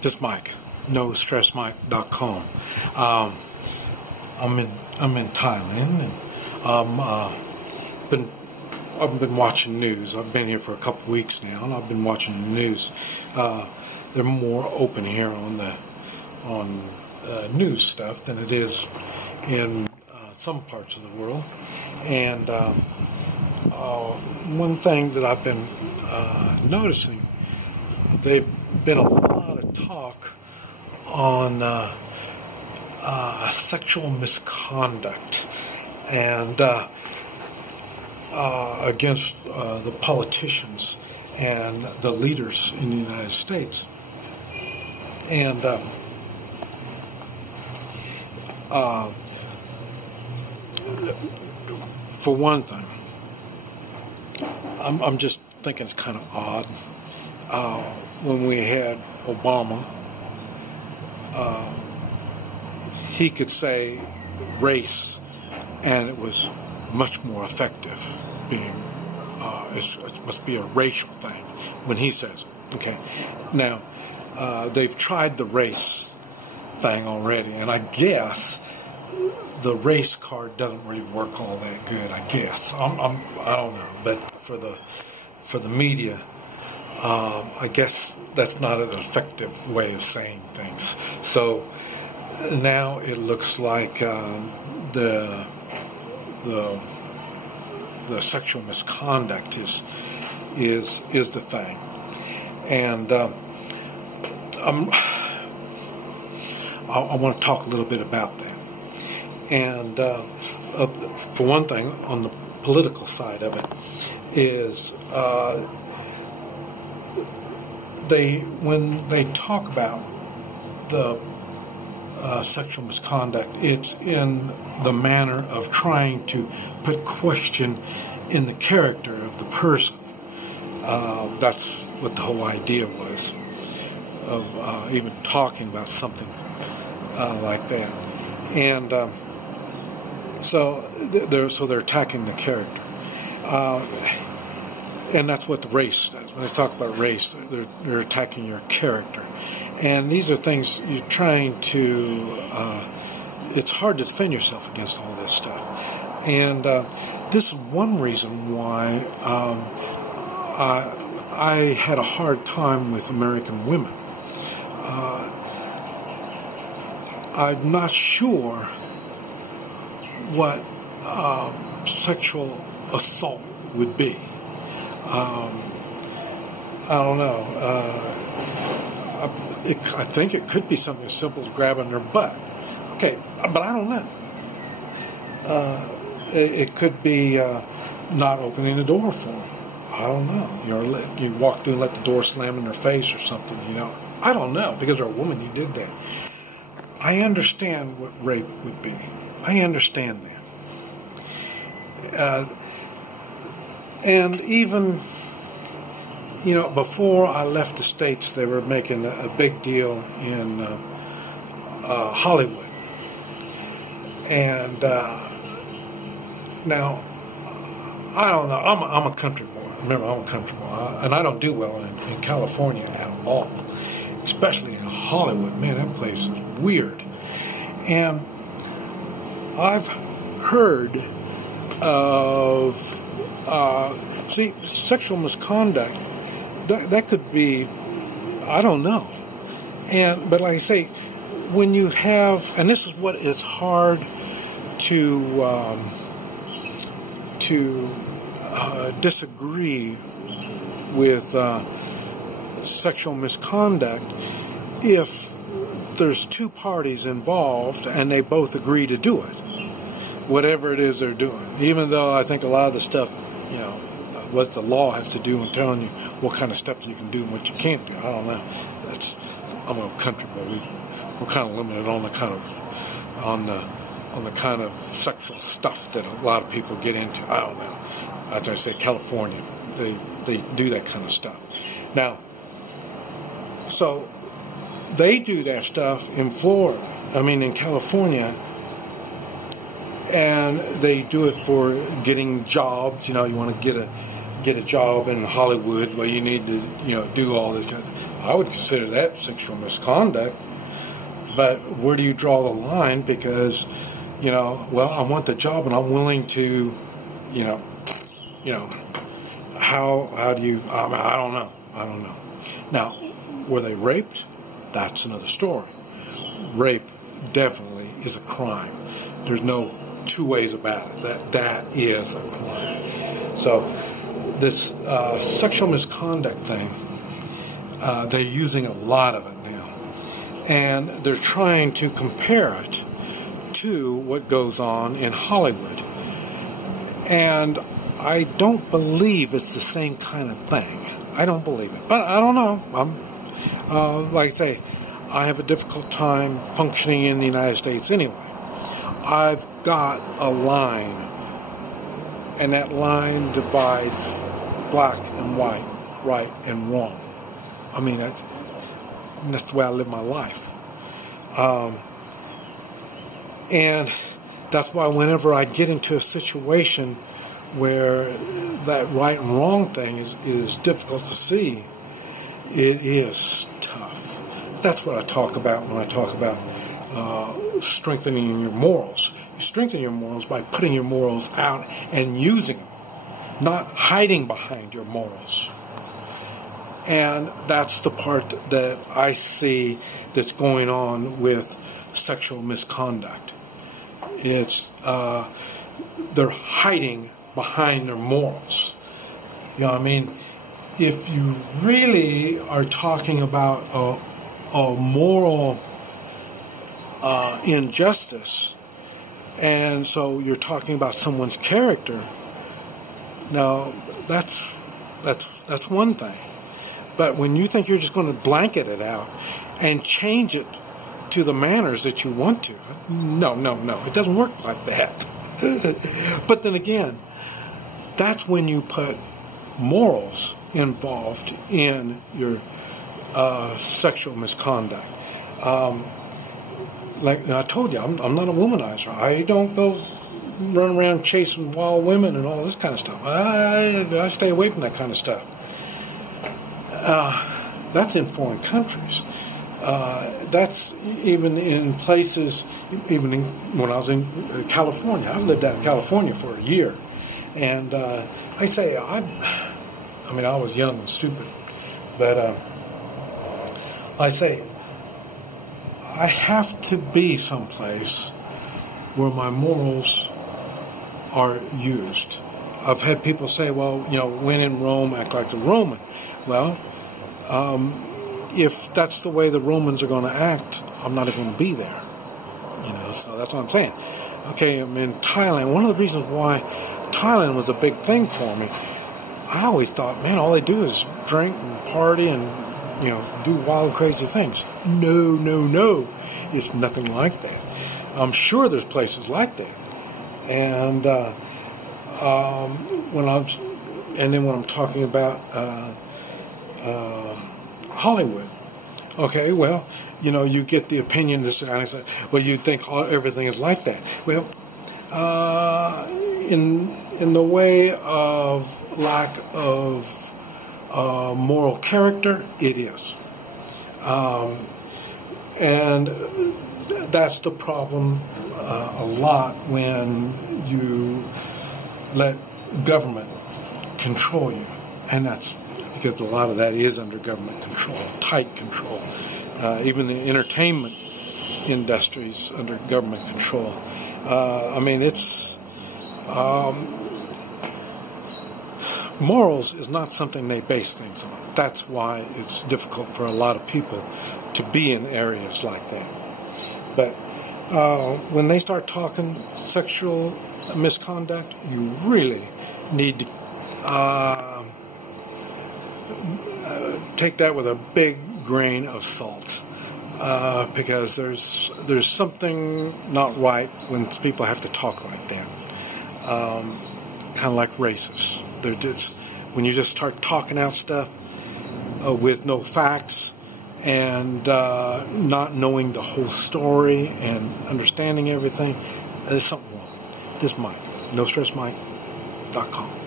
This Mike, NoStressMike.com. I'm in Thailand, and I've been watching news. I've been here for a couple of weeks now, and I've been watching the news. They're more open here on news stuff than it is in some parts of the world. And one thing that I've been noticing, there've been a lot of talk on sexual misconduct and against the politicians and the leaders in the United States. And for one thing, I'm just thinking it's kind of odd. When we had Obama, he could say race, and it was much more effective. Being it must be a racial thing when he says it. Okay, now they've tried the race thing already, and I guess the race card doesn't really work all that good. I guess I don't know, but for the media, I guess that's not an effective way of saying things. So now it looks like the sexual misconduct is the thing, and I want to talk a little bit about that. And for one thing, on the political side of it, is when they talk about the sexual misconduct, it's in the manner of trying to put question in the character of the person. That's what the whole idea was of even talking about something like that. And so they're attacking the character, and that's what the race does. When they talk about race, they're attacking your character. And these are things you're trying to, it's hard to defend yourself against all this stuff. And this is one reason why I had a hard time with American women. I'm not sure what sexual assault would be. I don't know. I think it could be something as simple as grabbing their butt. Okay, but I don't know. It could be not opening the door for them. I don't know. You walk through and let the door slam in their face or something, I don't know, because they're a woman, you did that. I understand what rape would be. I understand that. And even, before I left the States, they were making a big deal in Hollywood. And now, I don't know. I'm a country boy. Remember, I'm a country boy. And I don't do well in California at all. Especially in Hollywood. Man, that place is weird. And I've heard of, sexual misconduct. That could be, I don't know. But like I say, when you have, and this is what is hard to disagree with sexual misconduct, if there's two parties involved and they both agree to do it, whatever it is they're doing. Even though I think a lot of the stuff, what the law has to do in telling you what kind of steps you can do and what you can't do, I don't know. I'm a country boy. We're kind of limited on the kind of sexual stuff that a lot of people get into. I don't know. As I say, California, they do that kind of stuff. Now, so they do that stuff in Florida. In California. And they do it for getting jobs. You want to get a job in Hollywood where you need to, do all this kind of. I would consider that sexual misconduct. But where do you draw the line? Because, well, I want the job and I'm willing to, how do you, I don't know. Now, were they raped? That's another story. Rape definitely is a crime. There's no two ways about it. That is a crime. So this sexual misconduct thing, they're using a lot of it now. And they're trying to compare it to what goes on in Hollywood. And I don't believe it's the same kind of thing. I don't believe it. But I don't know. Like I say, I have a difficult time functioning in the United States anyway. I've got a line, and that line divides black and white, right and wrong. I mean, that's the way I live my life. And that's why whenever I get into a situation where that right and wrong thing is difficult to see, it is tough. That's what I talk about when I talk about strengthening your morals. You strengthen your morals by putting your morals out and using them, not hiding behind your morals. And that's the part that I see that's going on with sexual misconduct. It's they're hiding behind their morals. You know what I mean? If you really are talking about a moral injustice, and so you're talking about someone's character, now that's one thing. But when you think you're just going to blanket it out and change it to the manners that you want to, no, it doesn't work like that. But then again, that's when you put morals involved in your sexual misconduct. Like I told you, I'm not a womanizer. I don't go run around chasing wild women and all this kind of stuff. I stay away from that kind of stuff. That's in foreign countries. That's even in places, when I was in California. I lived out in California for a year. And I was young and stupid. But I say, I have to be someplace where my morals are used. I've had people say, well, when in Rome, act like the Roman. Well, if that's the way the Romans are going to act, I'm not going to be there. So that's what I'm saying. Okay, I'm in Thailand. One of the reasons why Thailand was a big thing for me, I always thought, man, all they do is drink and party and, do wild, crazy things. No. It's nothing like that. I'm sure there's places like that. And when I'm talking about Hollywood, okay, well, you get the opinion this guy and say, well, you think everything is like that. Well, in the way of lack of moral character, it is. And that's the problem a lot when you let government control you. And that's because a lot of that is under government control, tight control. Even the entertainment industries under government control. It's morals is not something they base things on. That's why it's difficult for a lot of people to be in areas like that. But when they start talking sexual misconduct, you really need to take that with a big grain of salt, because there's something not right when people have to talk like that. Kind of like racists. When you just start talking out stuff with no facts and not knowing the whole story and understanding everything, there's something wrong. This Mike, NoStressMike.com.